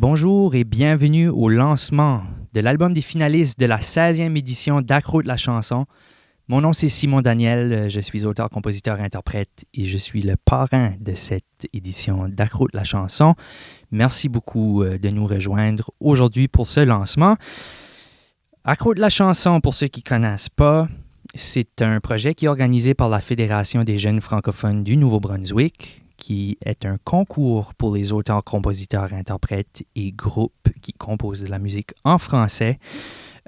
Bonjour et bienvenue au lancement de l'album des finalistes de la 16e édition d'Accro de la chanson. Mon nom c'est Simon Daniel, je suis auteur, compositeur, interprète et je suis le parrain de cette édition d'Accro de la chanson. Merci beaucoup de nous rejoindre aujourd'hui pour ce lancement. Accro de la chanson, pour ceux qui ne connaissent pas, c'est un projet qui est organisé par la Fédération des jeunes francophones du Nouveau-Brunswick, qui est un concours pour les auteurs, compositeurs, interprètes et groupes qui composent de la musique en français.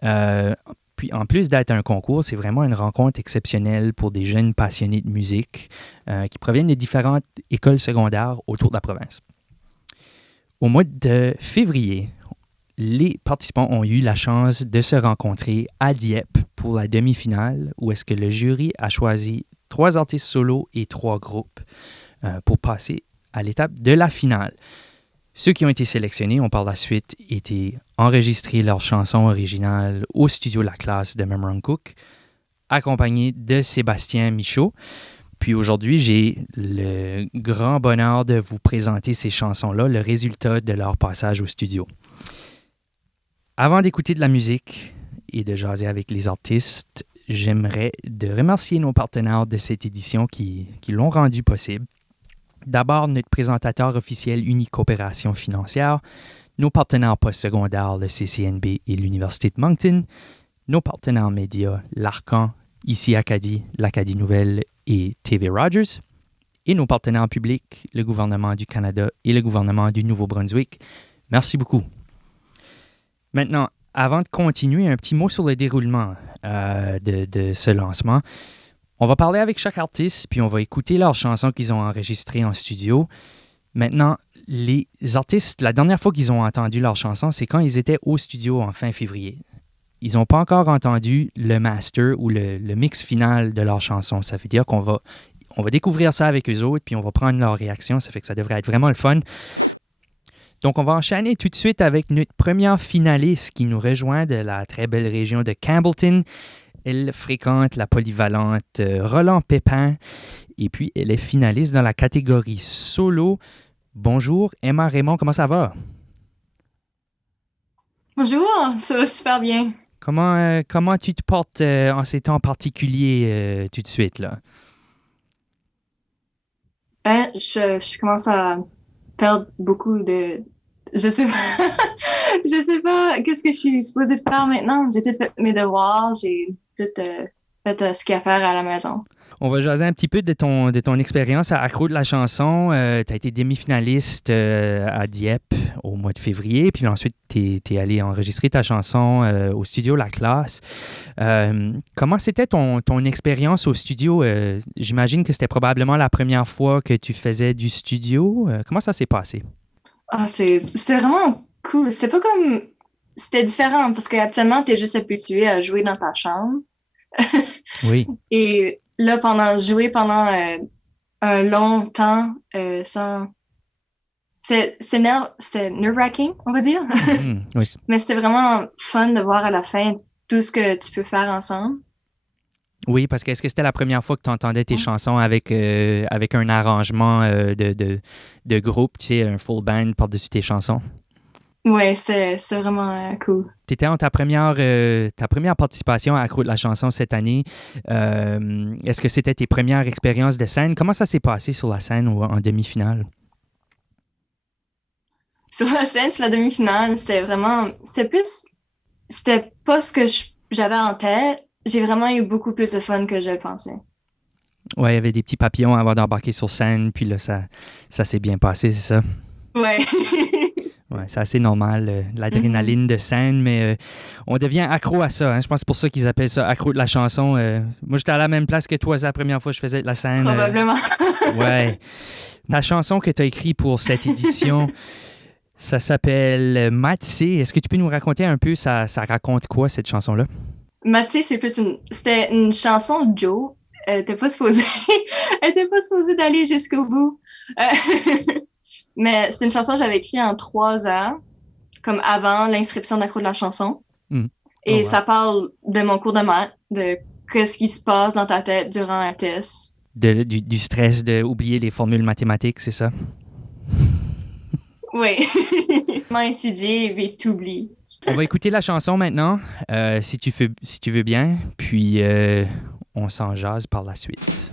Puis en plus d'être un concours, c'est vraiment une rencontre exceptionnelle pour des jeunes passionnés de musique qui proviennent de différentes écoles secondaires autour de la province. Au mois de février, les participants ont eu la chance de se rencontrer à Dieppe pour la demi-finale, où est-ce que le jury a choisi 3 artistes solos et 3 groupes pour passer à l'étape de la finale. Ceux qui ont été sélectionnés ont par la suite été enregistrer leurs chansons originales au studio La Classe de Memramcook, accompagnés de Sébastien Michaud. Puis aujourd'hui, j'ai le grand bonheur de vous présenter ces chansons-là, le résultat de leur passage au studio. Avant d'écouter de la musique et de jaser avec les artistes, j'aimerais de remercier nos partenaires de cette édition qui l'ont rendu possible. D'abord, notre présentateur officiel Unique Coopération Financière, nos partenaires postsecondaires, le CCNB et l'Université de Moncton, nos partenaires médias, l'Arcan, Ici Acadie, l'Acadie Nouvelle et TV Rogers, et nos partenaires publics, le gouvernement du Canada et le gouvernement du Nouveau-Brunswick. Merci beaucoup. Maintenant, avant de continuer, un petit mot sur le déroulement de ce lancement. On va parler avec chaque artiste, puis on va écouter leurs chansons qu'ils ont enregistrées en studio. Maintenant, les artistes, la dernière fois qu'ils ont entendu leurs chansons, c'est quand ils étaient au studio en fin février. Ils n'ont pas encore entendu le master ou le mix final de leurs chansons. Ça veut dire qu'on va découvrir ça avec eux autres, puis on va prendre leur réaction. Ça fait que ça devrait être vraiment le fun. Donc, on va enchaîner tout de suite avec notre première finaliste qui nous rejoint de la très belle région de Campbellton. Elle fréquente la polyvalente Roland Pépin et puis elle est finaliste dans la catégorie solo. Bonjour, Emma Raymond, comment ça va? Bonjour, ça va super bien. Comment tu te portes en ces temps particuliers tout de suite, là? Je commence à perdre beaucoup de... Je sais pas, je sais pas qu'est-ce que je suis supposée de faire maintenant. J'ai tout fait mes devoirs, j'ai tout fait ce qu'il y a à faire à la maison. On va jaser un petit peu de ton expérience à Accro de la chanson. Tu as été demi-finaliste à Dieppe au mois de février, puis ensuite tu es allé enregistrer ta chanson au studio La Classe. Comment c'était ton expérience au studio? J'imagine que c'était probablement la première fois que tu faisais du studio. Comment ça s'est passé? C'était vraiment cool. C'était différent parce qu'habituellement, t'es juste habitué à jouer dans ta chambre. Oui. Et là, pendant un long temps, c'était nerve-wracking, on va dire. Oui. Mais c'était vraiment fun de voir à la fin tout ce que tu peux faire ensemble. Oui, parce que est-ce que c'était la première fois que tu entendais tes chansons avec un arrangement de groupe, tu sais, un full band par-dessus tes chansons? Ouais, c'est vraiment cool. Tu étais en ta première participation à Accro de la chanson cette année. Est-ce que c'était tes premières expériences de scène? Comment ça s'est passé sur la scène ou en demi-finale? Sur la scène, sur la demi-finale, c'était pas ce que j'avais en tête. J'ai vraiment eu beaucoup plus de fun que je le pensais. Ouais, il y avait des petits papillons avant d'embarquer sur scène, puis là, ça s'est bien passé, c'est ça? Ouais. Ouais, c'est assez normal, l'adrénaline de scène, mais on devient accro à ça. Hein? Je pense que c'est pour ça qu'ils appellent ça accro de la chanson. Moi, j'étais à la même place que toi, c'est la première fois que je faisais de la scène. Probablement. Ouais. Ta chanson que tu as écrite pour cette édition, ça s'appelle Matissé. Est-ce que tu peux nous raconter un peu, ça raconte quoi, cette chanson-là? Matissé, c'était une chanson de Joe. Elle était pas supposée d'aller jusqu'au bout. Mais c'est une chanson que j'avais écrite en 3 heures, comme avant l'inscription d'Accro de la chanson. Et ça parle de mon cours de maths, de ce qui se passe dans ta tête durant un test. Du stress d'oublier les formules mathématiques, c'est ça? Oui. Comment étudier et vite t'oublies. On va écouter la chanson maintenant, si tu veux bien, puis on s'en jase par la suite.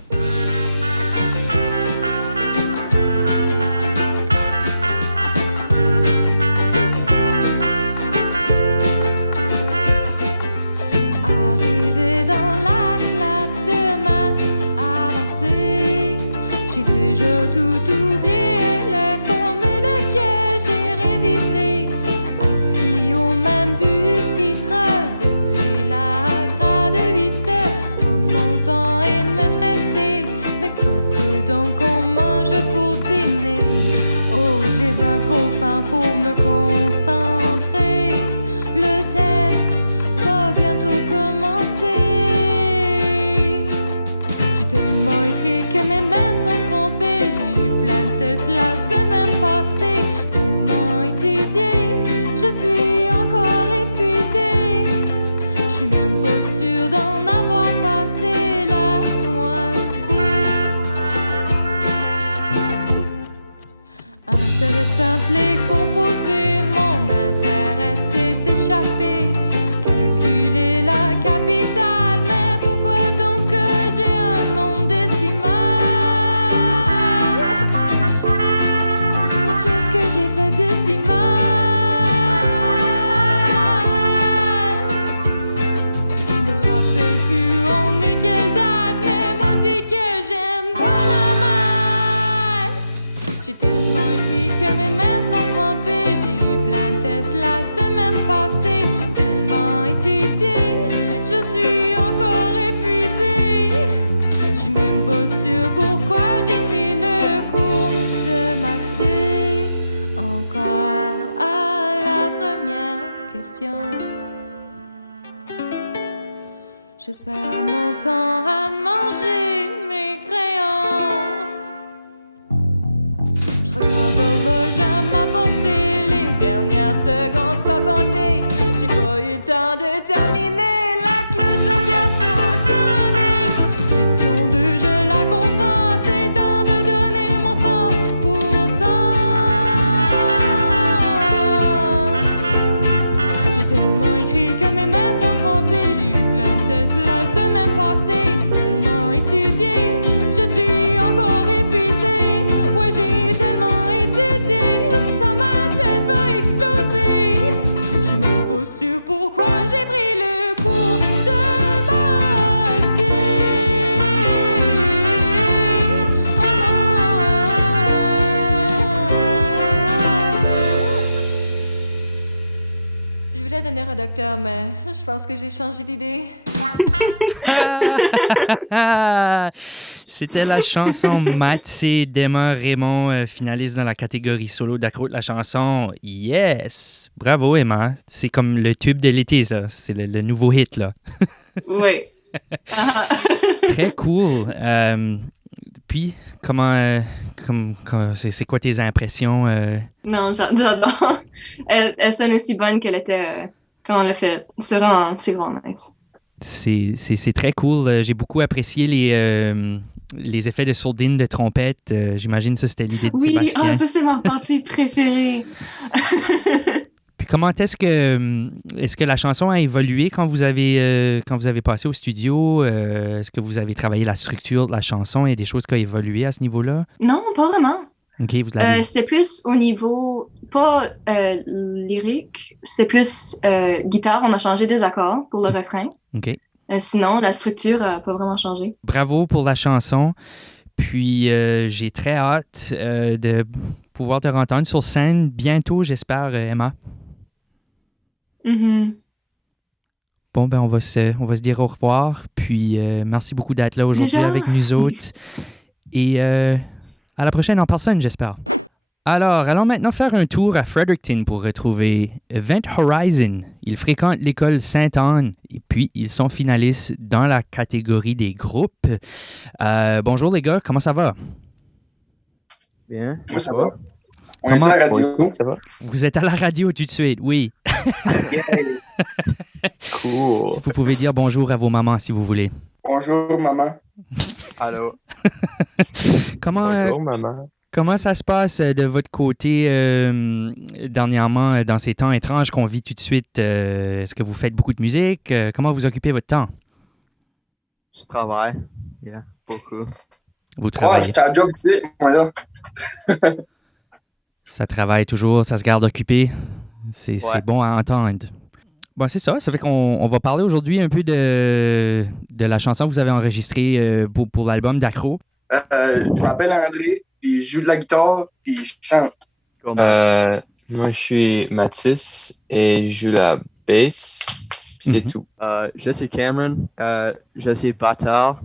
C'était la chanson Matsé d'Emma Raymond, finaliste dans la catégorie solo d'Accroûte la chanson. Yes! Bravo, Emma. C'est comme le tube de l'été, ça. C'est le nouveau hit, là. Oui. Très cool. Puis, c'est quoi tes impressions? Non, j'adore. Elle sonne aussi bonne qu'elle était quand on l'a fait. C'est vraiment nice. C'est très cool. J'ai beaucoup apprécié les effets de sourdine de trompette. J'imagine que ça, c'était l'idée de Sébastien. Oui, ça, c'est ma partie préférée. Puis comment est-ce que la chanson a évolué quand vous avez passé au studio? Est-ce que vous avez travaillé la structure de la chanson? Il y a des choses qui ont évolué à ce niveau-là? Non, pas vraiment. OK, vous l'avez... c'était plus au niveau, pas lyrique, c'était plus guitare. On a changé des accords pour le refrain. OK. Sinon, la structure n'a pas vraiment changé. Bravo pour la chanson. Puis, j'ai très hâte de pouvoir te entendre sur scène bientôt, j'espère, Emma. Mm-hmm. Bon, ben on va se dire au revoir. Puis, merci beaucoup d'être là aujourd'hui avec nous autres. Et à la prochaine en personne, j'espère. Alors, allons maintenant faire un tour à Fredericton pour retrouver Event Horizon. Ils fréquentent l'école Sainte-Anne et puis ils sont finalistes dans la catégorie des groupes. Bonjour les gars, comment ça va? Bien. Moi, ça va. On est à la radio. Oui, ça va. Vous êtes à la radio tout de suite, oui. Cool. Vous pouvez dire bonjour à vos mamans si vous voulez. Bonjour, maman. Allô. Bonjour, maman. Comment ça se passe de votre côté dernièrement, dans ces temps étranges qu'on vit tout de suite? Est-ce que vous faites beaucoup de musique? Comment vous occupez votre temps? Je travaille. Yeah, beaucoup. Vous Ouais, travaillez? j'étais à job ici, moi là. Ça travaille toujours, ça se garde occupé. C'est Ouais. bon à entendre. Bon, c'est ça. Ça fait qu'on va parler aujourd'hui un peu de la chanson que vous avez enregistrée pour l'album d'Accro. Je m'appelle André, puis je joue de la guitare, puis je chante. Moi, je suis Mathis et je joue la bass. Puis c'est Mhm. tout. Je suis Cameron. Je suis batteur.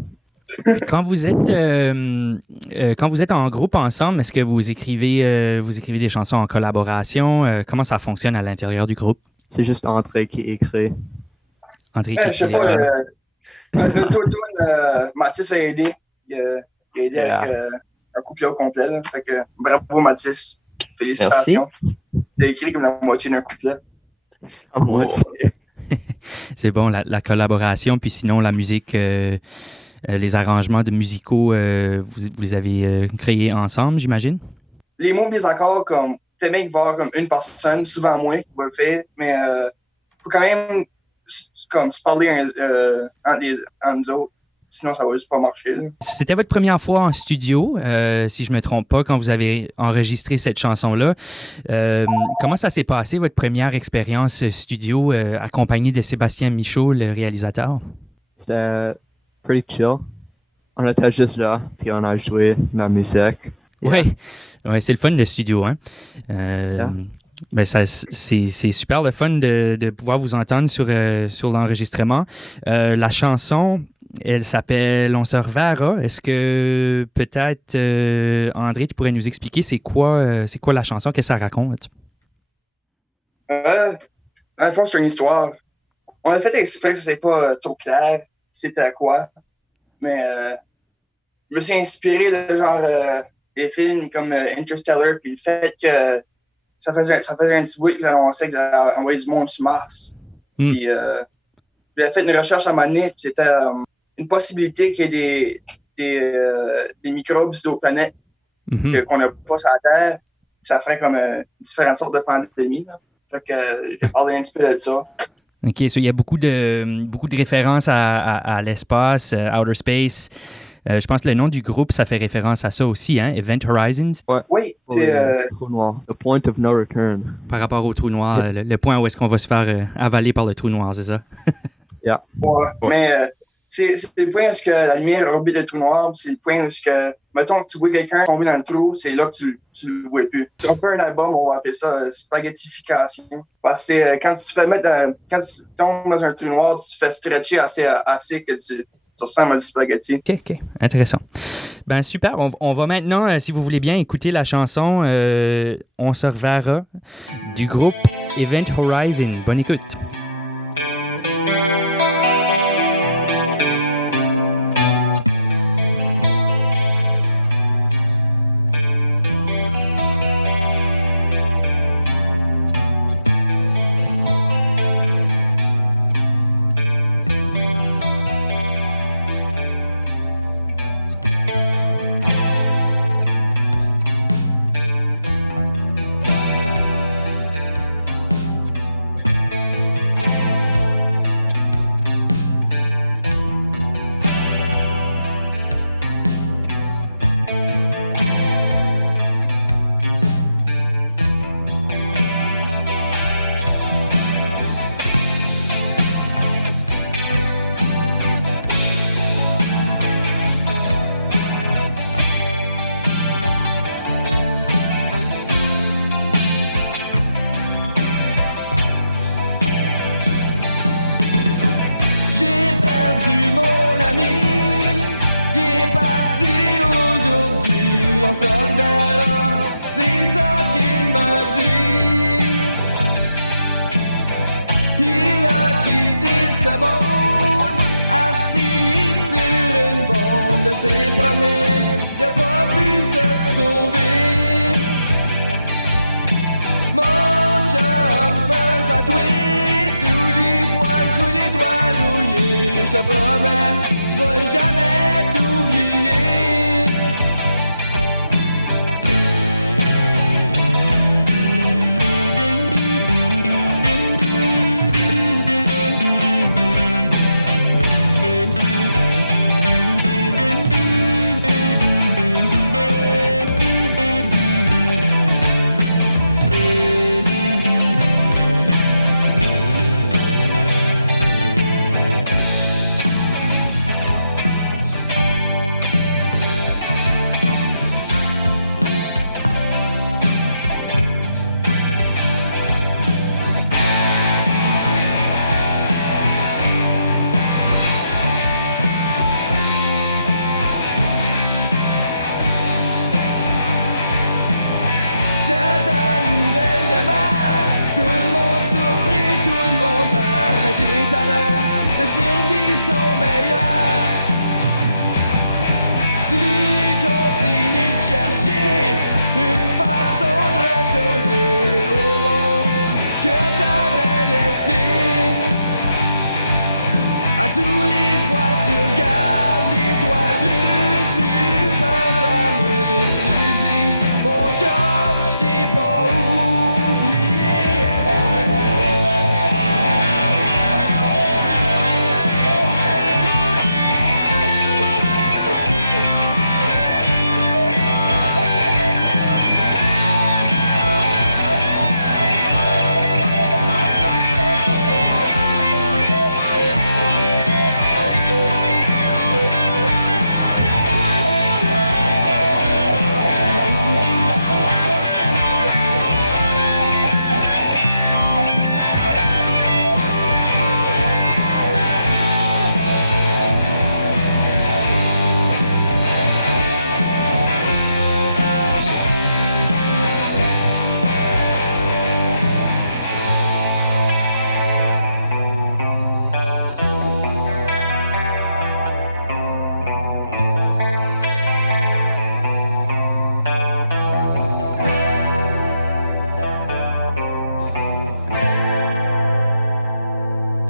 Quand vous êtes en groupe ensemble, est-ce que vous écrivez des chansons en collaboration? Comment ça fonctionne à l'intérieur du groupe? C'est juste André qui écrit. André, Je sais pas, le tour, Mathis a aidé. Il a aidé Yeah. avec un couplet au complet. Là. Fait que bravo Mathis. Félicitations. T'as écrit comme la moitié d'un couplet. À moitié. C'est bon, la collaboration, puis sinon la musique, les arrangements de musicaux, vous les avez créés ensemble, j'imagine? Les mots mis encore comme t'es bien voir comme une personne, souvent moi, qui va le faire, mais faut quand même comme se parler entre nous autres. Sinon, ça va juste pas marcher. Là. C'était votre première fois en studio, si je me trompe pas, quand vous avez enregistré cette chanson-là. Comment ça s'est passé, votre première expérience studio, accompagnée de Sébastien Michaud, le réalisateur? C'était pretty chill. On était juste là, puis on a joué de la musique. Oui, c'est le fun de studio, hein? Yeah. Ben c'est super le fun de pouvoir vous entendre sur l'enregistrement. La chanson, elle s'appelle On se reverra. Est-ce que peut-être, André, tu pourrais nous expliquer c'est quoi la chanson, qu'est-ce que ça raconte? Dans le fond, c'est une histoire. On a fait exprès que c'est pas trop clair c'était quoi, mais je me suis inspiré de genre des films comme Interstellar, puis le fait que ça faisait un petit bout qu'ils annonçaient qu'ils allaient envoyer du monde sur Mars. Puis j'ai fait une recherche à un moment donné, puis c'était une possibilité qu'il y ait des microbes sur d'autres planètes qu'on n'a pas sur la Terre. Ça ferait comme différentes sortes de pandémies. Là. Fait que j'ai parlé un petit peu de ça. OK, il y a beaucoup de références à l'espace, outer space. Je pense que le nom du groupe, ça fait référence à ça aussi, hein? Event Horizons. Ouais. Oui, c'est... Le trou noir. The point of no return. Par rapport au trou noir, le point où est-ce qu'on va se faire avaler par le trou noir, c'est ça? Yeah. Ouais. Mais c'est le point où la lumière orbite le trou noir, c'est le point où, mettons que tu vois quelqu'un tomber dans le trou, c'est là que tu le vois plus. Si on fait un album, on va appeler ça spaghettification. Parce que quand tu tombes dans un trou noir, tu te fais stretcher assez que tu ressembles à du spaghetti. OK. Intéressant. Ben super. On va maintenant, si vous voulez bien, écouter la chanson On se reverra du groupe Event Horizon. Bonne écoute.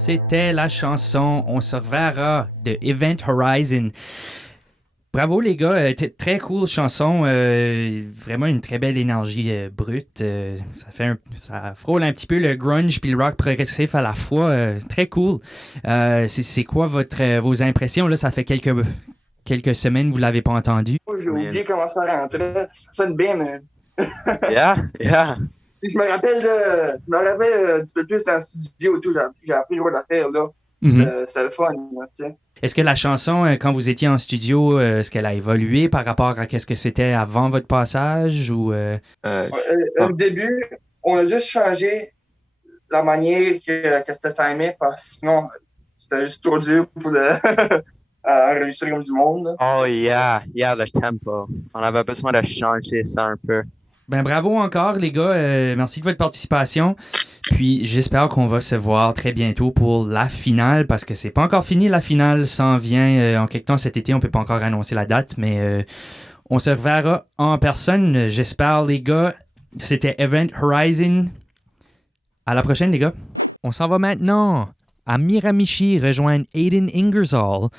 C'était la chanson On se reverra de Event Horizon. Bravo les gars, très cool chanson, vraiment une très belle énergie brute. Ça frôle un petit peu le grunge puis le rock progressif à la fois, très cool. C'est quoi vos impressions là? Ça fait quelques semaines que vous l'avez pas entendu. J'ai oublié comment ça rentrait. Ça sonne bien, mais. Yeah. Je me rappelle un petit peu plus dans le studio et tout. J'ai appris le droit d'affaires là. Mm-hmm. C'est le fun, là, tu sais. Est-ce que la chanson, quand vous étiez en studio, est-ce qu'elle a évolué par rapport à ce que c'était avant votre passage ou Au début, on a juste changé la manière que c'était timé parce que sinon, c'était juste trop dur pour enregistrer comme du monde. Là. Oh yeah, le tempo. On avait besoin de changer ça un peu. Ben bravo encore les gars, merci de votre participation. Puis j'espère qu'on va se voir très bientôt pour la finale parce que c'est pas encore fini, la finale s'en vient en quelque temps cet été, on peut pas encore annoncer la date, mais on se reverra en personne, j'espère les gars. C'était Event Horizon. À la prochaine les gars. On s'en va maintenant à Miramichi rejoindre Aiden Ingersoll,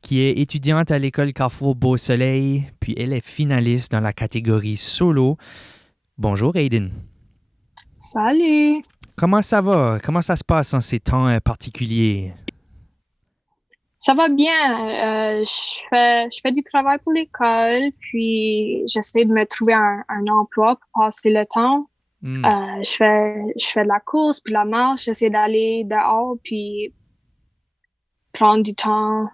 qui est étudiante à l'école Carrefour Beau-Soleil, puis elle est finaliste dans la catégorie solo. Bonjour Aiden. Salut! Comment ça va? Comment ça se passe en ces temps particuliers? Ça va bien. Je fais du travail pour l'école, puis j'essaie de me trouver un emploi pour passer le temps. Je fais de la course, puis de la marche. J'essaie d'aller dehors, puis prendre du temps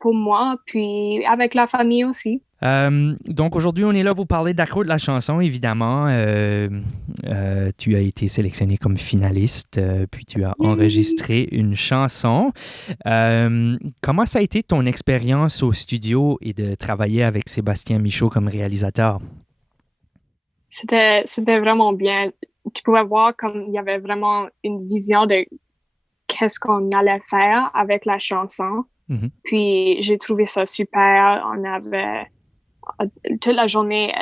pour moi, puis avec la famille aussi. Donc aujourd'hui, on est là pour parler d'Accro de la chanson, évidemment. Tu as été sélectionné comme finaliste, puis tu as enregistré une chanson. Comment ça a été ton expérience au studio et de travailler avec Sébastien Michaud comme réalisateur? C'était vraiment bien. Tu pouvais voir comme il y avait vraiment une vision de qu'est-ce qu'on allait faire avec la chanson. Mm-hmm. Puis j'ai trouvé ça super. On avait toute la journée,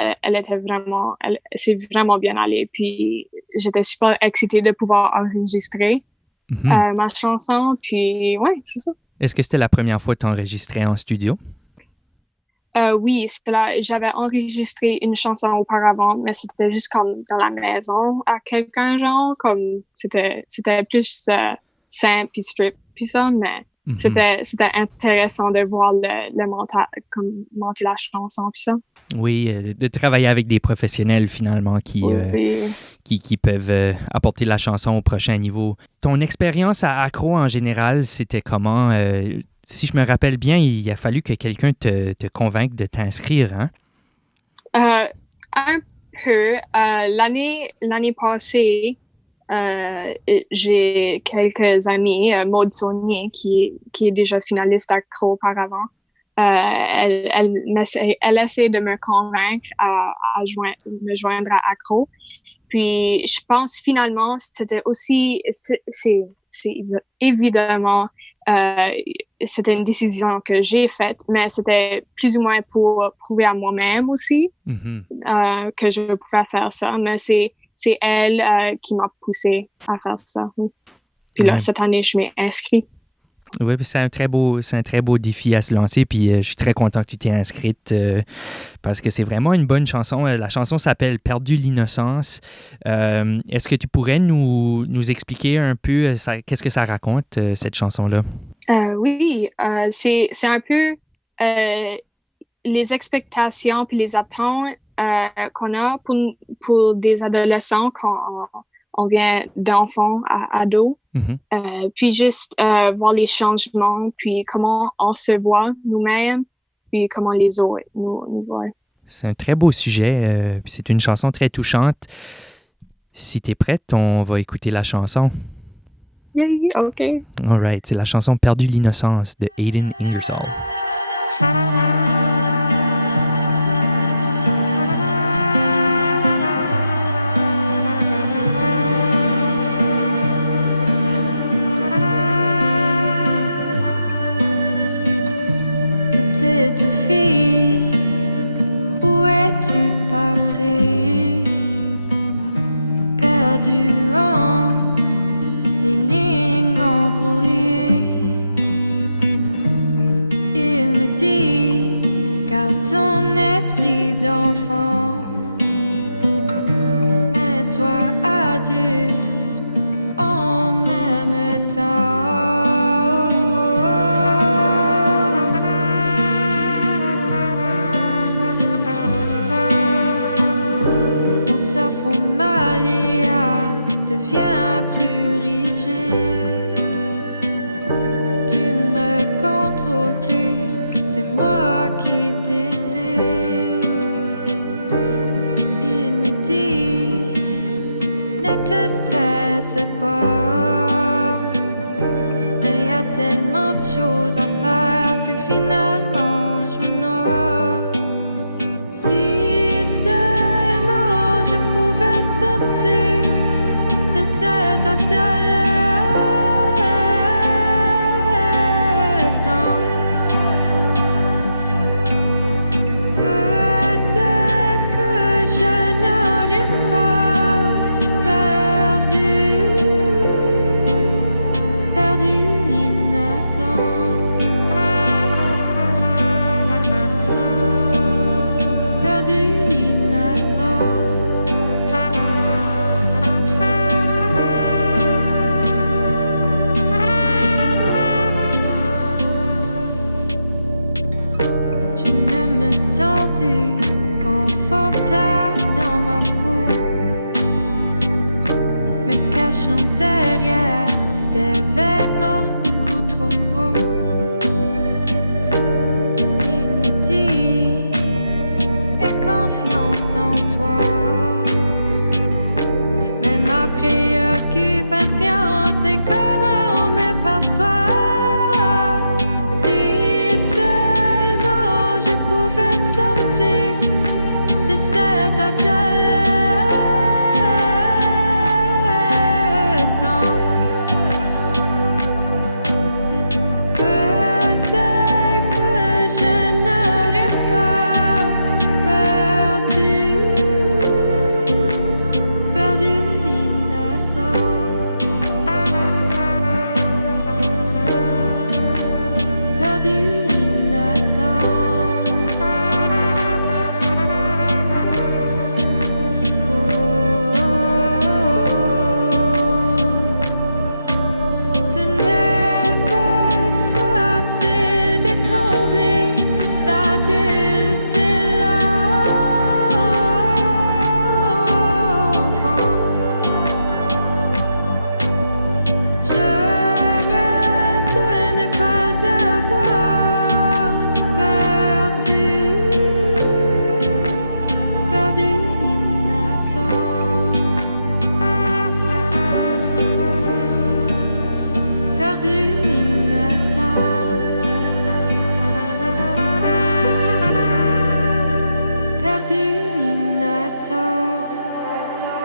c'est vraiment bien allé. Puis j'étais super excitée de pouvoir enregistrer ma chanson. Puis ouais, c'est ça. Est-ce que c'était la première fois que tu enregistrais en studio? Oui, j'avais enregistré une chanson auparavant, mais c'était juste comme dans la maison à quelqu'un, genre, comme c'était plus simple puis strip puis ça, mais c'était intéressant de voir le monter la chanson puis ça. Oui, de travailler avec des professionnels finalement qui peuvent apporter la chanson au prochain niveau. Ton expérience à Accro en général, c'était comment? Si je me rappelle bien, il a fallu que quelqu'un te convainque de t'inscrire, hein? Un peu. L'année passée, j'ai quelques amis, Maud Saunier, qui est déjà finaliste d'Accro auparavant. Elle essaie de me convaincre à me joindre à Accro. Puis, je pense finalement, c'était aussi, c'est évidemment, c'était une décision que j'ai faite, mais c'était plus ou moins pour prouver à moi-même aussi que je pouvais faire ça. Mais c'est elle qui m'a poussée à faire ça. Puis là, cette année, je m'ai inscrite. Oui, c'est un très beau défi à se lancer, puis je suis très content que tu t'es inscrite parce que c'est vraiment une bonne chanson. La chanson s'appelle « Perdu l'innocence ». Est-ce que tu pourrais nous expliquer un peu qu'est-ce que ça raconte, cette chanson-là? Oui, c'est un peu les expectations puis les attentes qu'on a pour des adolescents quand on vient d'enfants à ados. Puis juste voir les changements, puis comment on se voit nous-mêmes, puis comment les autres nous voient. C'est un très beau sujet, puis c'est une chanson très touchante. Si t'es prête, on va écouter la chanson. Yeah, OK. All right, c'est la chanson « Perdu l'innocence » de Aiden Ingersoll.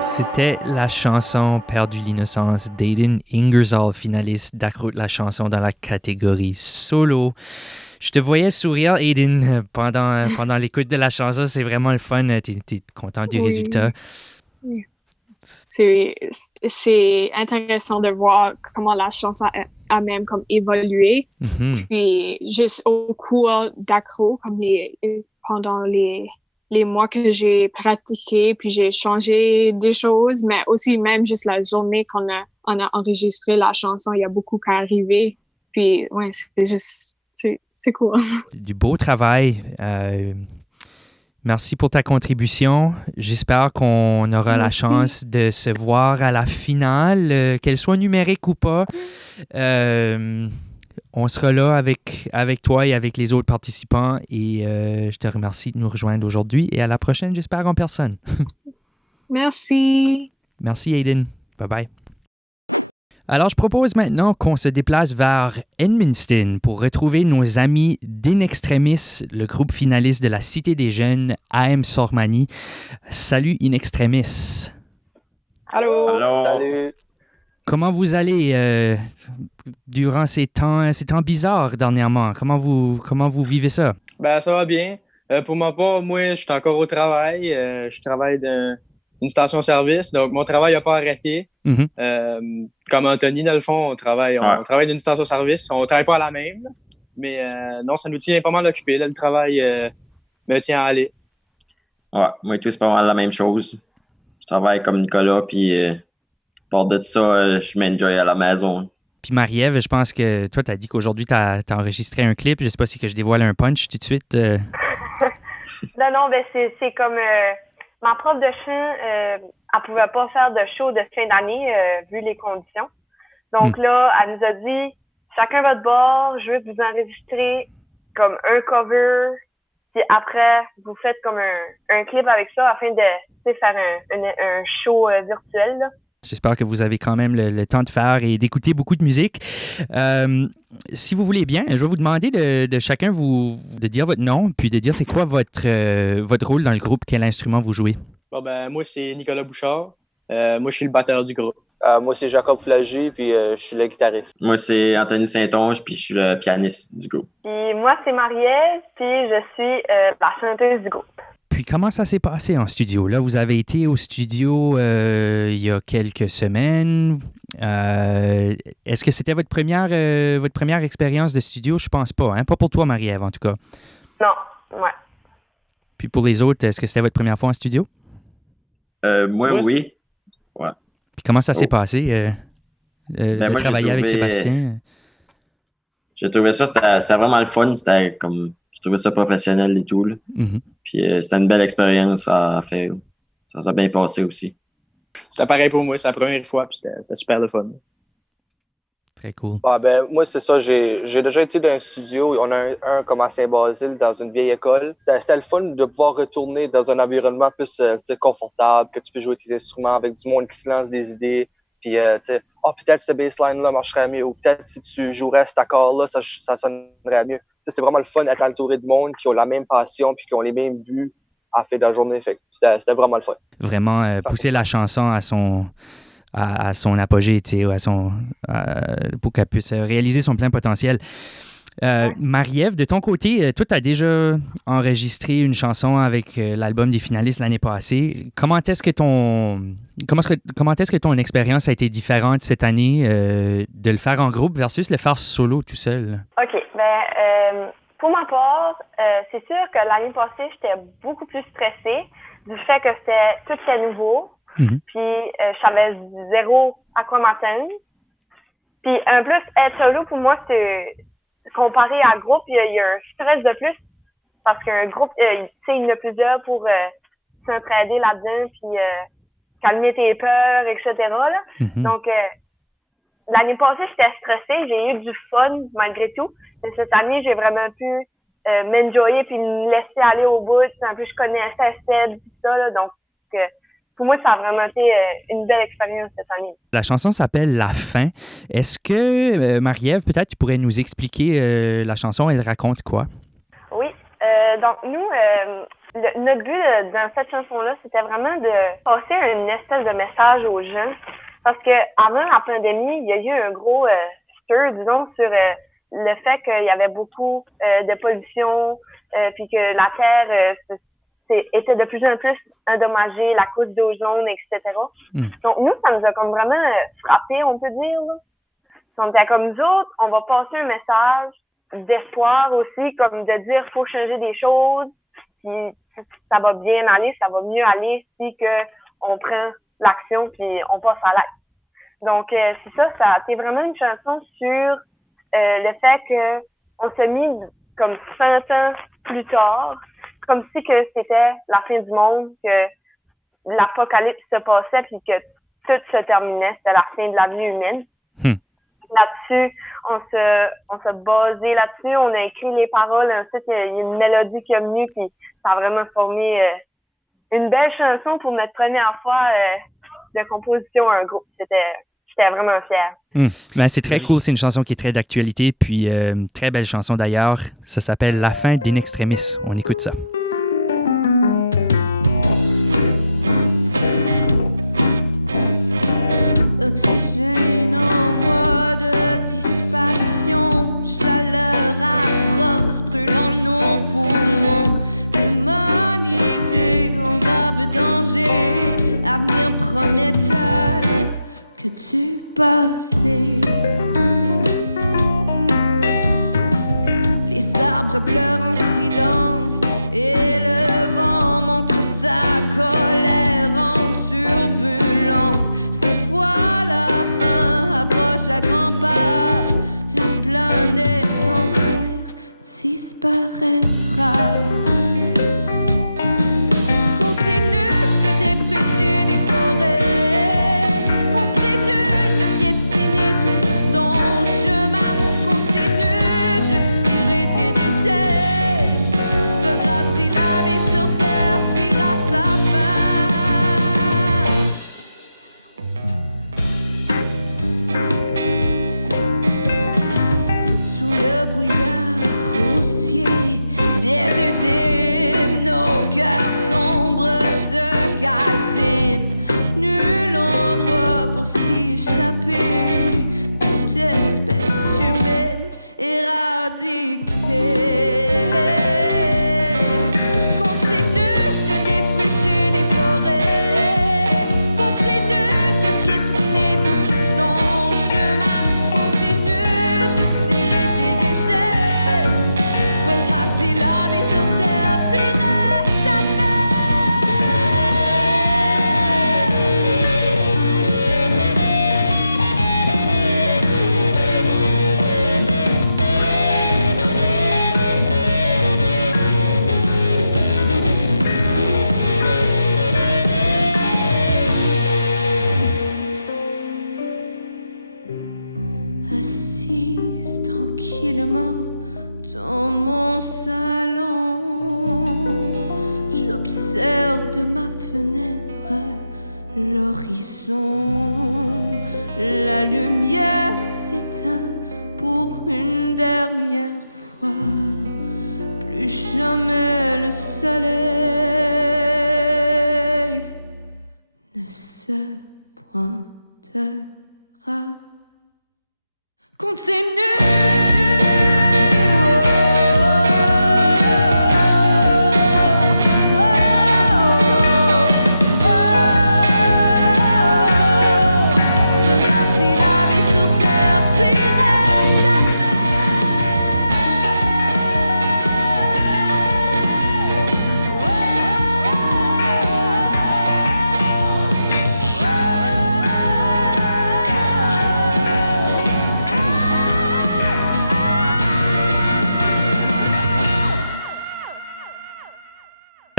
C'était la chanson Perdu l'innocence d'Aiden Ingersoll, finaliste d'Accroûte la chanson dans la catégorie solo. Je te voyais sourire, Aiden, pendant l'écoute de la chanson. C'est vraiment le fun. T'es content du résultat. C'est intéressant de voir comment la chanson a même comme évolué. Mm-hmm. Puis juste au cours d'Accro, comme pendant les mois que j'ai pratiqué, puis j'ai changé des choses, mais aussi même juste la journée qu'on a enregistré la chanson, il y a beaucoup qui est arrivé. Puis ouais, c'est cool. Du beau travail. Merci pour ta contribution. J'espère qu'on aura la chance de se voir à la finale, qu'elle soit numérique ou pas. On sera là avec toi et avec les autres participants et je te remercie de nous rejoindre aujourd'hui et à la prochaine, j'espère, en personne. Merci. Merci, Aiden. Bye-bye. Alors, je propose maintenant qu'on se déplace vers Edmundston pour retrouver nos amis d'In Extremis, le groupe finaliste de la Cité des Jeunes, AM Sormani. Salut, In Extremis. Allô. Allô. Salut. Comment vous allez durant ces temps bizarres dernièrement? Comment vous vivez ça? Ben, ça va bien. Pour ma part, moi, je suis encore au travail. Je travaille dans une station-service, donc mon travail n'a pas arrêté. Mm-hmm. Comme Anthony, dans le fond, on travaille dans une station-service. On ne travaille pas à la même, mais non, ça nous tient pas mal occupés. Là, le travail me tient à aller. Ouais, moi et tout, c'est pas mal la même chose. Je travaille comme Nicolas, puis part de ça, je m'enjoy à la maison. Puis Marie-Ève, je pense que toi, tu as dit qu'aujourd'hui, tu as enregistré un clip. Je sais pas si que je dévoile un punch tout de suite. Non, ben c'est comme ma prof de chant, elle pouvait pas faire de show de fin d'année vu les conditions. Donc là, elle nous a dit chacun votre bord, je veux que vous enregistrez comme un cover, puis après vous faites comme un clip avec ça afin de faire un show virtuel là. J'espère que vous avez quand même le temps de faire et d'écouter beaucoup de musique. Si vous voulez bien, je vais vous demander de chacun de dire votre nom, puis de dire c'est quoi votre rôle dans le groupe, quel instrument vous jouez. Bon, ben, moi, c'est Nicolas Bouchard. Moi, je suis le batteur du groupe. Moi, c'est Jacob Flagey, puis je suis le guitariste. Moi, c'est Anthony Saint-Onge, puis je suis le pianiste du groupe. Puis moi, c'est Marie-Ève, puis je suis la chanteuse du groupe. Puis comment ça s'est passé en studio? Là, vous avez été au studio il y a quelques semaines. Est-ce que c'était votre première expérience de studio? Je pense pas, hein? Pas pour toi, Marie-Ève, en tout cas. Non, ouais. Puis pour les autres, est-ce que c'était votre première fois en studio? Moi, oui. Ouais. Puis comment ça s'est passé de moi, travailler avec Sébastien? J'ai trouvé ça, c'était vraiment le fun. C'était comme... Je trouvais ça professionnel et tout. Là. Mm-hmm. Puis c'était une belle expérience à faire. Ça s'est bien passé aussi. C'était pareil pour moi, c'est la première fois, puis c'était super le fun. Très cool. Ben, moi, c'est ça. J'ai déjà été dans un studio. On a un comme à Saint-Basile, dans une vieille école. C'était le fun de pouvoir retourner dans un environnement plus confortable, que tu peux jouer tes instruments avec du monde qui se lance des idées. Puis, tu sais, peut-être ce baseline-là marcherait mieux. Ou peut-être si tu jouerais cet accord-là, ça sonnerait mieux. Tu sais, c'est vraiment le fun d'être entouré de monde qui ont la même passion puis qui ont les mêmes buts à la fin de la journée. Fait que c'était vraiment le fun. Vraiment pousser la chanson à son apogée, tu sais, pour qu'elle puisse réaliser son plein potentiel. Marie-Ève, de ton côté, toi, tu as déjà enregistré une chanson avec l'album des finalistes l'année passée. Comment est-ce que ton expérience a été différente cette année de le faire en groupe versus le faire solo tout seul? OK. Pour ma part, c'est sûr que l'année passée, j'étais beaucoup plus stressée du fait que tout était nouveau. Mm-hmm. Puis, je savais zéro à quoi m'attendre. Puis, en plus, être solo, pour moi, c'est... Comparé à un groupe, il y a un stress de plus parce qu'un groupe, tu sais, il y en a plusieurs pour s'entraider là-dedans puis calmer tes peurs, etc. Là. Mm-hmm. Donc, l'année passée, j'étais stressée, j'ai eu du fun malgré tout. Mais cette année, j'ai vraiment pu m'enjoyer puis me laisser aller au bout. En plus, je connaissais Seb et ça, là, donc pour moi, ça a vraiment été une belle expérience cette année. La chanson s'appelle « La fin ». Est-ce que, Marie-Ève, peut-être tu pourrais nous expliquer la chanson, elle raconte quoi? Oui. Donc, nous, notre but dans cette chanson-là, c'était vraiment de passer une espèce de message aux gens. Parce que avant la pandémie, il y a eu un gros stir, disons, sur le fait qu'il y avait beaucoup de pollution, puis que la Terre était de plus en plus endommagée, la couche d'ozone, etc. Mm. Donc, nous, ça nous a comme vraiment frappé, on peut dire. Là. On était comme nous autres, on va passer un message d'espoir aussi, comme de dire faut changer des choses, puis ça va bien aller, ça va mieux aller si que on prend l'action puis on passe à l'acte. Donc, c'est ça a été vraiment une chanson sur le fait que on s'est mis comme 100 ans plus tard, comme si que c'était la fin du monde, que l'apocalypse se passait puis que tout se terminait, c'était la fin de la vie humaine. Là-dessus, on s'est basé là-dessus, on a écrit les paroles, ensuite il y a une mélodie qui est venue puis ça a vraiment formé une belle chanson pour notre première fois de composition à un groupe. J'étais vraiment fière. Ben, c'est très cool, c'est une chanson qui est très d'actualité, puis très belle chanson d'ailleurs. Ça s'appelle « La fin d'In Extremis ». On écoute ça.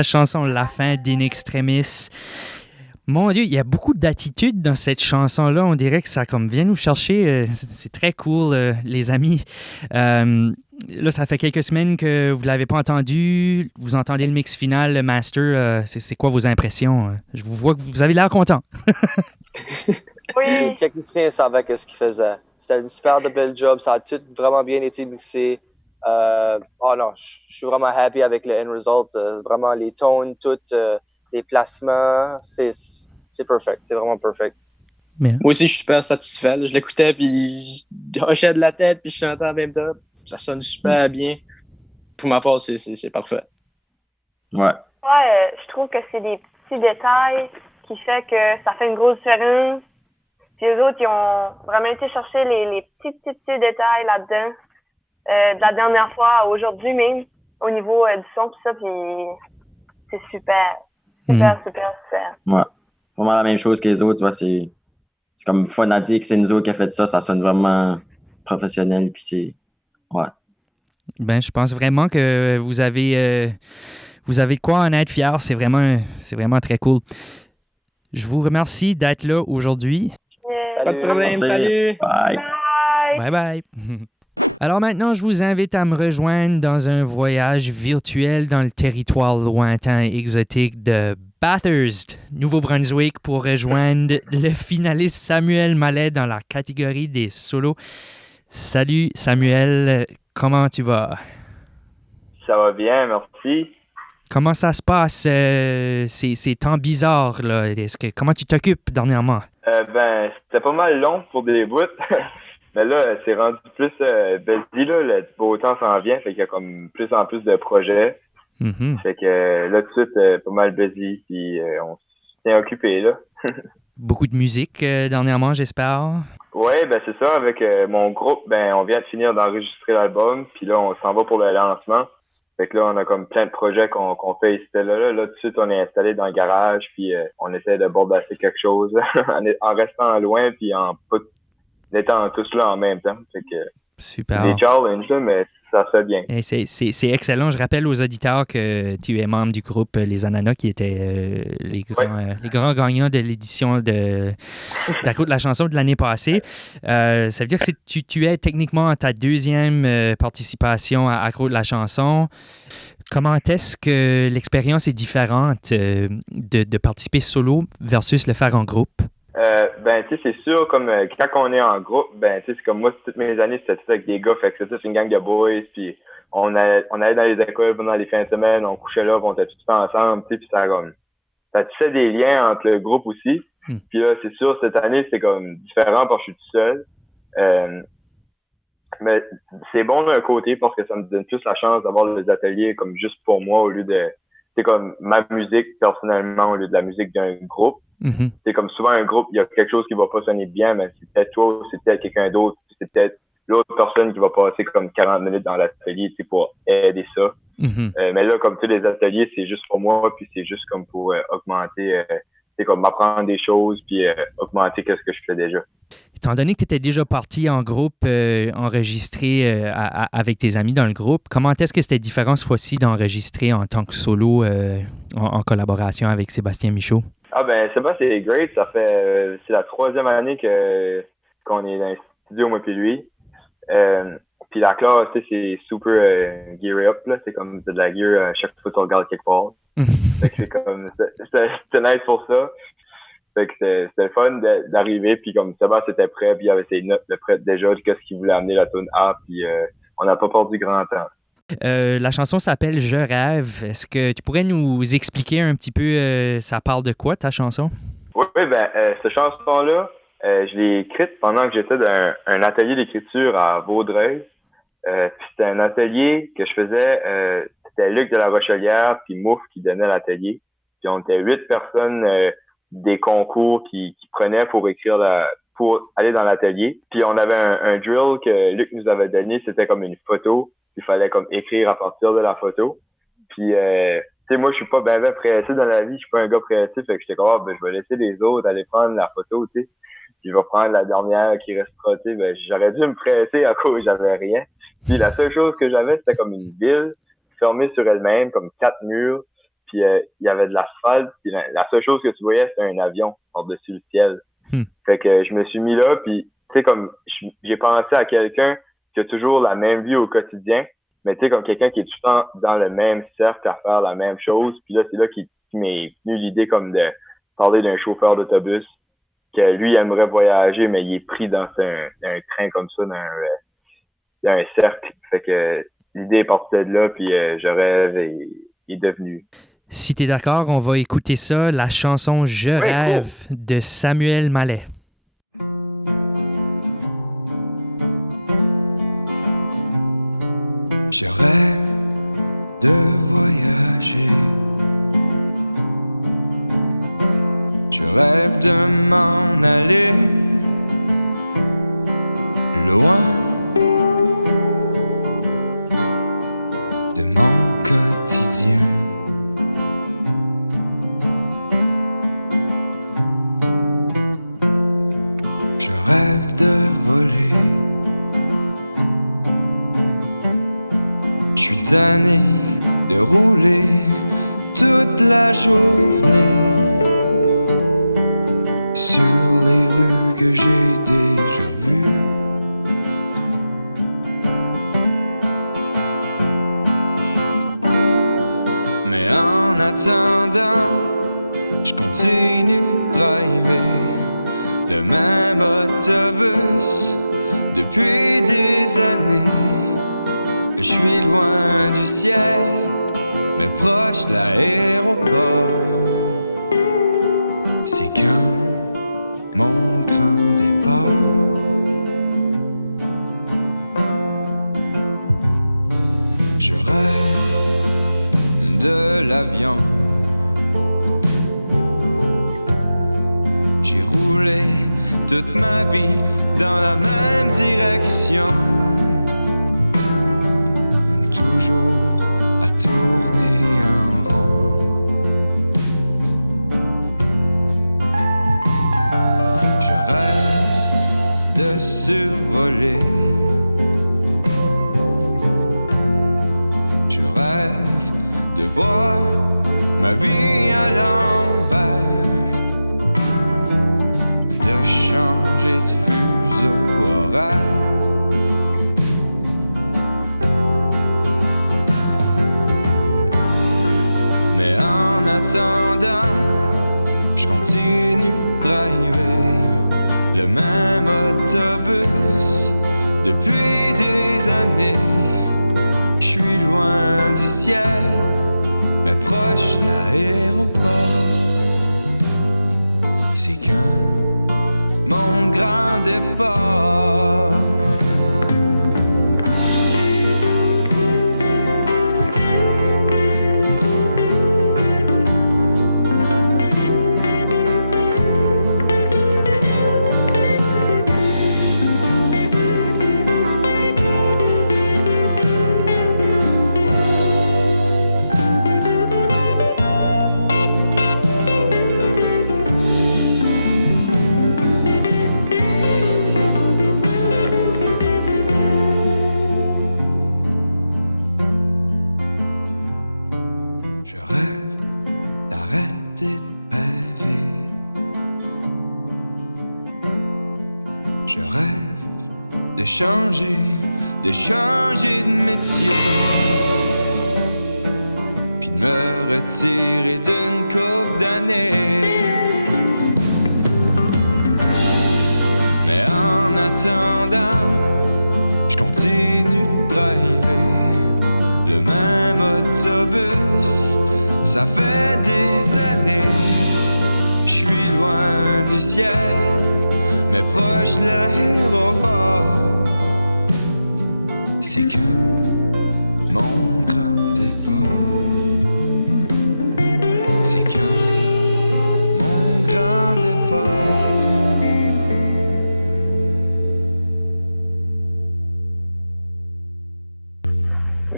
chanson La fin d'In Extremis. Mon Dieu, il y a beaucoup d'attitude dans cette chanson-là. On dirait que ça comme vient nous chercher. C'est très cool, les amis. Là, ça fait quelques semaines que vous ne l'avez pas entendu. Vous entendez le mix final, le master. C'est quoi vos impressions? Je vous vois que vous avez l'air content. Oui. Les techniciens savaient ce qu'ils faisaient. C'était une super de belle job. Ça a tout vraiment bien été mixé. Oh non, je suis vraiment happy avec le end result. Vraiment, les tones, toutes, les placements, c'est perfect. C'est vraiment perfect. Moi aussi, je suis super satisfait. Là. Je l'écoutais, puis je hochais de la tête, puis je chantais en même temps. Ça sonne super bien. Pour ma part, c'est parfait. Ouais. Je trouve que c'est des petits détails qui fait que ça fait une grosse différence. Puis eux autres, ils ont vraiment été chercher les petits détails là-dedans. De la dernière fois à aujourd'hui même, au niveau du son, tout ça, puis c'est super. Super. Ouais. Vraiment la même chose que les autres, tu vois, c'est comme fun à dire que c'est nous autres qui a fait ça sonne vraiment professionnel, puis c'est... Ouais. Ben, je pense vraiment que vous avez quoi en être fier. C'est vraiment très cool. Je vous remercie d'être là aujourd'hui. Pas de problème, salut! Bye! Bye bye! Alors maintenant, je vous invite à me rejoindre dans un voyage virtuel dans le territoire lointain et exotique de Bathurst, Nouveau-Brunswick, pour rejoindre le finaliste Samuel Mallet dans la catégorie des solos. Salut Samuel, comment tu vas? Ça va bien, merci. Comment ça se passe ces temps bizarres, là? Comment tu t'occupes dernièrement? C'était pas mal long pour des bouts. Mais là, c'est rendu plus busy, là. Le beau temps s'en vient, fait qu'il y a comme plus en plus de projets. Mm-hmm. Fait que là, tout de suite, pas mal busy, puis on se tient occupé, là. Beaucoup de musique dernièrement, j'espère. Ouais, c'est ça. Avec mon groupe, on vient de finir d'enregistrer l'album, puis là, on s'en va pour le lancement. Fait que là, on a comme plein de projets qu'on fait ici là. Là, tout de suite, on est installé dans le garage, puis on essaie de bordasser quelque chose en restant loin, puis en étant tous là en même temps. Fait que super. Des challenges, là, mais ça se fait bien. Et c'est excellent. Je rappelle aux auditeurs que tu es membre du groupe Les Ananas, qui étaient les grands gagnants de l'édition d'Accro de la chanson de l'année passée. Ça veut dire que tu es techniquement à ta deuxième participation à Accro de la chanson. Comment est-ce que l'expérience est différente de participer solo versus le faire en groupe? Tu sais, c'est sûr, comme quand on est en groupe, tu sais, c'est comme moi, toutes mes années, c'était tout avec des gars, fait que c'était toute une gang de boys, puis on allait dans les écoles pendant les fins de semaine, on couchait là, puis on était tous ensemble, tu sais, puis ça tissait des liens entre le groupe aussi. Puis là, c'est sûr, cette année, c'est comme différent parce que je suis tout seul. Mais c'est bon d'un côté parce que ça me donne plus la chance d'avoir des ateliers comme juste pour moi au lieu de, c'est comme ma musique personnellement au lieu de la musique d'un groupe. Mm-hmm. C'est comme souvent un groupe, il y a quelque chose qui va pas sonner bien, mais c'est peut-être toi, c'est peut-être quelqu'un d'autre, c'est peut-être l'autre personne qui va passer comme 40 minutes dans l'atelier, tu sais, pour aider ça. Mm-hmm. Mais là, comme tous les ateliers, c'est juste pour moi, puis c'est juste comme pour augmenter, c'est comme m'apprendre des choses, puis augmenter ce que je fais déjà. Étant donné que tu étais déjà parti en groupe, enregistré avec tes amis dans le groupe, comment est-ce que c'était différent cette fois-ci d'enregistrer en tant que solo en collaboration avec Sébastien Michaud? Sébastien, c'est great. Ça fait c'est la 3e année qu'on est dans le studio, moi puis lui. Puis la classe, tu sais, c'est super gear up, là. C'est comme de la gear à chaque fois que tu regardes quelque part. Fait que c'est comme c'était nice pour ça. Fait que c'était le fun d'arriver, puis comme Sébastien était prêt, puis il avait ses notes de prêt déjà de qu'est-ce qu'il voulait amener la tune A, puis on n'a pas perdu grand temps. La chanson s'appelle « Je rêve ». Est-ce que tu pourrais nous expliquer un petit peu, ça parle de quoi, ta chanson? Oui, cette chanson-là, je l'ai écrite pendant que j'étais dans un atelier d'écriture à Vaudreuil. Puis c'était un atelier que je faisais, c'était Luc de la Rochelière puis Mouf qui donnait l'atelier. Puis on était 8 personnes des concours qui prenaient pour écrire pour aller dans l'atelier. Puis on avait un drill que Luc nous avait donné, c'était comme une photo. Il fallait comme écrire à partir de la photo. Puis tu sais, moi je suis pas ben pressé dans la vie, je suis pas un gars pressé, fait que j'étais comme je vais laisser les autres aller prendre la photo, tu sais. Puis je vais prendre la dernière qui restera, tu sais. J'aurais dû me presser à cause j'avais rien. Puis la seule chose que j'avais, c'était comme une ville fermée sur elle-même, comme 4 murs. puis il y avait de l'asphalte, puis la seule chose que tu voyais, c'était un avion par-dessus le ciel. Fait que je me suis mis là, puis tu sais, comme j'ai pensé à quelqu'un qui a toujours la même vie au quotidien, mais tu sais, comme quelqu'un qui est tout le temps dans le même cercle à faire la même chose, puis là, c'est là qui m'est venue l'idée comme de parler d'un chauffeur d'autobus, que lui, il aimerait voyager, mais il est pris dans un train comme ça, dans un cercle. Fait que l'idée est partie de là, puis je rêve et est devenu. Si t'es d'accord, on va écouter ça, la chanson Je rêve de Samuel Mallet.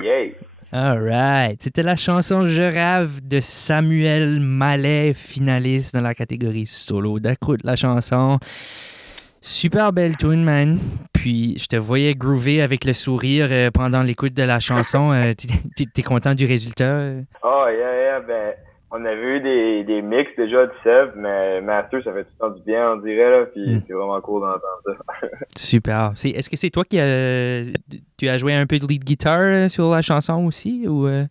Yay! All right. C'était la chanson Je rêve de Samuel Mallet, finaliste dans la catégorie solo. D'écoute la chanson. Super belle tune, man. Puis, je te voyais groover avec le sourire pendant l'écoute de la chanson. T'es content du résultat? Oh, yeah. Ben, on avait eu des mix déjà du Seb, mais Master, ça fait tout le temps du bien, on dirait, là, puis c'est vraiment cool d'entendre ça. Super. Est-ce que c'est toi qui tu as joué un peu de lead guitar sur la chanson aussi? Ou Ouais,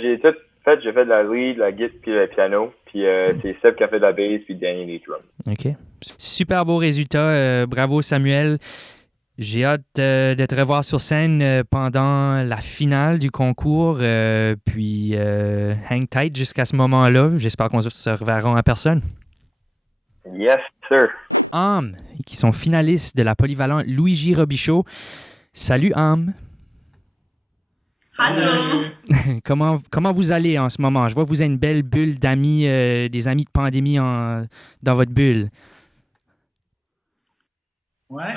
j'ai tout fait. J'ai fait de la lead, la guitare, puis le piano. Puis c'est Seb qui a fait de la bass, puis Danny les drums. OK. Super beau résultat. Bravo, Samuel. J'ai hâte de te revoir sur scène pendant la finale du concours. Puis hang tight jusqu'à ce moment-là. J'espère qu'on se reverra en personne. Yes, sir. Qui sont finalistes de la polyvalente Louis-J. Robichaud. Salut, Allô. Comment vous allez en ce moment? Je vois que vous avez une belle bulle d'amis, des amis de pandémie dans votre bulle. Ouais.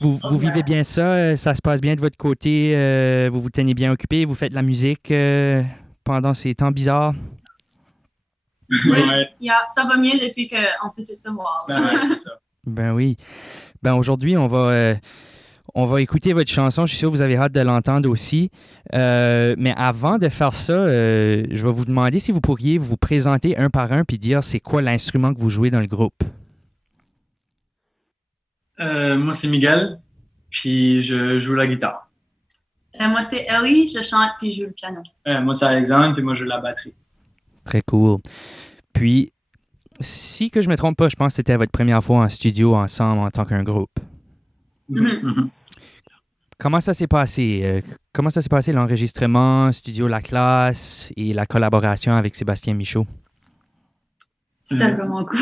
vous vivez bien ça? Ça se passe bien de votre côté? Vous vous tenez bien occupé? Vous faites de la musique pendant ces temps bizarres? Oui, ça va mieux depuis qu'on peut tout savoir. Ouais, c'est ça. Ben oui. Ben aujourd'hui, on va écouter votre chanson. Je suis sûr que vous avez hâte de l'entendre aussi. Mais avant de faire ça, je vais vous demander si vous pourriez vous présenter un par un puis dire c'est quoi l'instrument que vous jouez dans le groupe. Moi, c'est Miguel, puis je joue la guitare. Moi, c'est Ellie, je chante puis je joue le piano. Moi, c'est Alexandre, puis moi, je joue la batterie. Très cool. Puis, si que je me trompe pas, je pense que c'était votre première fois en studio ensemble en tant qu'un groupe. Mm-hmm. Comment ça s'est passé? Comment ça s'est passé l'enregistrement, Studio La Classe et la collaboration avec Sébastien Michaud? C'était vraiment cool.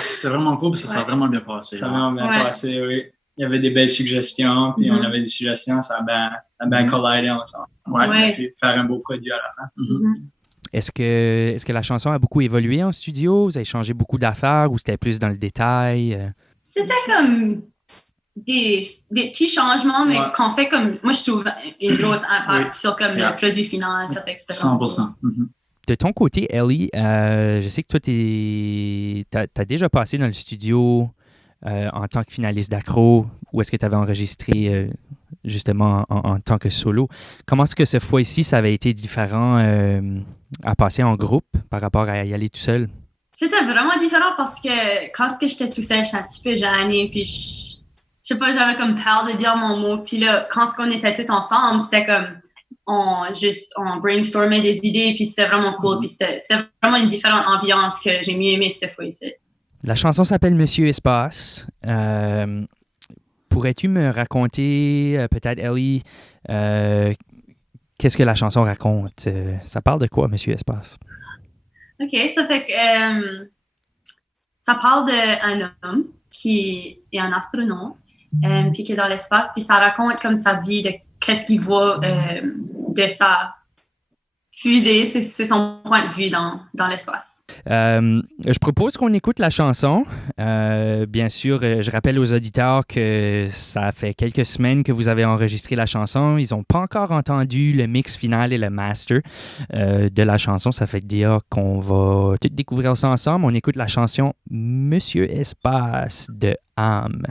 C'était vraiment cool, parce que ça a vraiment bien passé. Ça a vraiment bien passé, oui. Il y avait des belles suggestions, puis on avait des suggestions, ça a bien collidé ensemble. Ouais. Puis faire un beau produit à la fin. Est-ce que la chanson a beaucoup évolué en studio? Vous avez changé beaucoup d'affaires ou c'était plus dans le détail? C'était comme des petits changements, mais qu'on fait comme... Moi, je trouve une grosse impact sur comme le produit final. Ça fait que c'était 100%. De ton côté, Ellie, je sais que toi, t'as déjà passé dans le studio en tant que finaliste d'accro, ou est-ce que tu avais enregistré justement en tant que solo. Comment est-ce que cette fois-ci, ça avait été différent à passer en groupe par rapport à y aller tout seul? C'était vraiment différent parce que quand j'étais tout seul, j'étais un petit peu gênée, puis je sais pas, j'avais comme peur de dire mon mot. Puis là, quand on était tous ensemble, c'était comme on brainstormait des idées, puis c'était vraiment cool. Puis c'était vraiment une différente ambiance que j'ai mieux aimé cette fois-ci. La chanson s'appelle Monsieur Espace. Pourrais-tu me raconter, peut-être, Ellie, qu'est-ce que la chanson raconte? Ça parle de quoi, Monsieur Espace? OK, ça fait que ça parle d'un homme qui est un astronaute, puis qui est dans l'espace, puis ça raconte comme sa vie, de qu'est-ce qu'il voit de sa fusée, c'est son point de vue dans l'espace. Je propose qu'on écoute la chanson. Bien sûr, je rappelle aux auditeurs que ça fait quelques semaines que vous avez enregistré la chanson. Ils n'ont pas encore entendu le mix final et le master de la chanson. Ça fait dire qu'on va tout découvrir ça ensemble. On écoute la chanson Monsieur Espace de âme.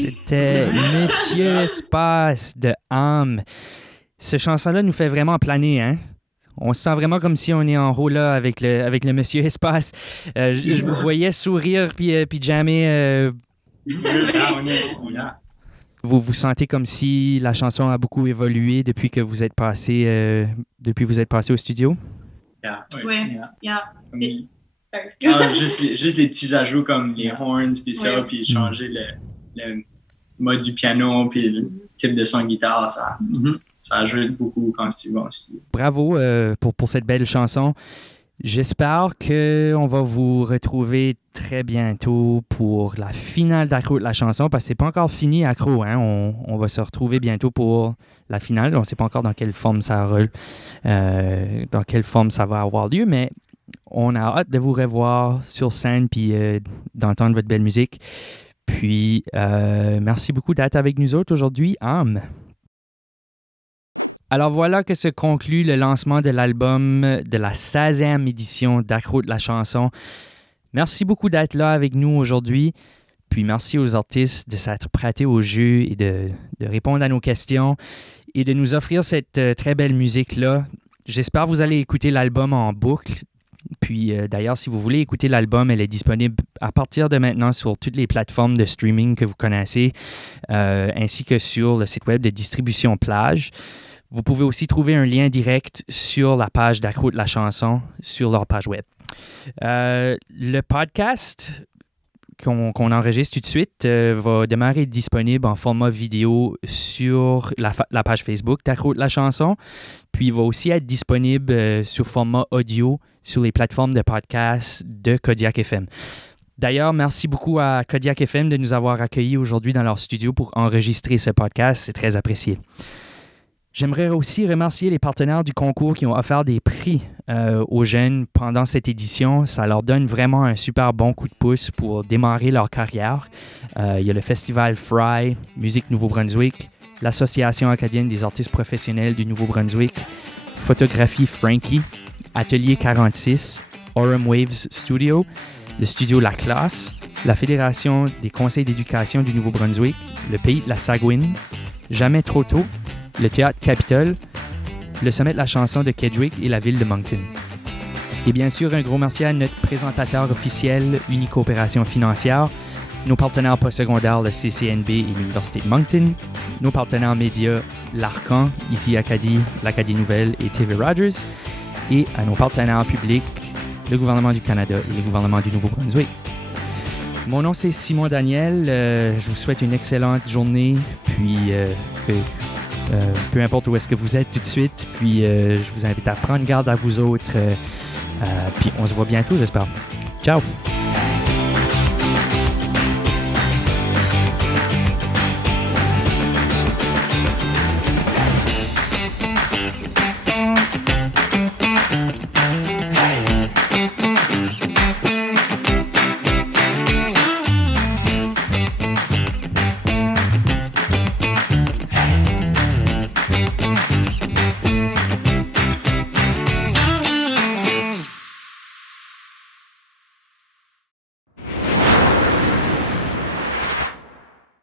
C'était Monsieur Espace de âme. Ce chanson-là nous fait vraiment planer, hein? On se sent vraiment comme si on est en haut là avec le Monsieur Espace. Je vous voyais sourire puis jammer. Vous vous sentez comme si la chanson a beaucoup évolué depuis que vous êtes passé au studio? Juste les petits ajouts comme les horns puis ça, puis changer le mode du piano puis le type de son guitare, ça ajoute beaucoup quand tu vas au studio. Bravo pour cette belle chanson. J'espère qu'on va vous retrouver très bientôt pour la finale d'Accro de la chanson, parce que c'est pas encore fini Accro, hein? On va se retrouver bientôt pour la finale. On ne sait pas encore dans quelle forme ça va avoir lieu, mais on a hâte de vous revoir sur scène puis d'entendre votre belle musique. Puis, merci beaucoup d'être avec nous autres aujourd'hui, âme. Alors voilà que se conclut le lancement de l'album de la 16e édition d'Accro de la chanson. Merci beaucoup d'être là avec nous aujourd'hui. Puis merci aux artistes de s'être prêtés au jeu et de répondre à nos questions et de nous offrir cette très belle musique-là. J'espère que vous allez écouter l'album en boucle. Puis d'ailleurs, si vous voulez écouter l'album, elle est disponible à partir de maintenant sur toutes les plateformes de streaming que vous connaissez, ainsi que sur le site web de distribution Plage. Vous pouvez aussi trouver un lien direct sur la page d'Accro de la chanson sur leur page web. Le podcast qu'on enregistre tout de suite va demeurer disponible en format vidéo sur la page Facebook d'Accro de la chanson. Puis il va aussi être disponible sous format audio sur les plateformes de podcast de Kodiak FM. D'ailleurs, merci beaucoup à Kodiak FM de nous avoir accueillis aujourd'hui dans leur studio pour enregistrer ce podcast. C'est très apprécié. J'aimerais aussi remercier les partenaires du concours qui ont offert des prix aux jeunes pendant cette édition. Ça leur donne vraiment un super bon coup de pouce pour démarrer leur carrière. Il y a le Festival Fry, Musique Nouveau-Brunswick, l'Association acadienne des artistes professionnels du Nouveau-Brunswick, Photographie Frankie, Atelier 46, Aurum Waves Studio, le studio La Classe, la Fédération des conseils d'éducation du Nouveau-Brunswick, le Pays de la Sagouine, Jamais trop tôt, le Théâtre Capitole, le Sommet de la chanson de Kedgwick et la ville de Moncton. Et bien sûr, un gros merci à notre présentateur officiel, Unicoopération financière, nos partenaires postsecondaires, le CCNB et l'Université de Moncton, nos partenaires médias, l'Arcan, ici Acadie, l'Acadie Nouvelle et TV Rogers, et à nos partenaires publics, le gouvernement du Canada et le gouvernement du Nouveau-Brunswick. Mon nom, c'est Simon Daniel. Je vous souhaite une excellente journée, puis peu importe où est-ce que vous êtes tout de suite, puis je vous invite à prendre garde à vous autres, puis on se voit bientôt, j'espère. Ciao!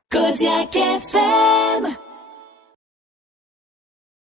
Kodiak FM.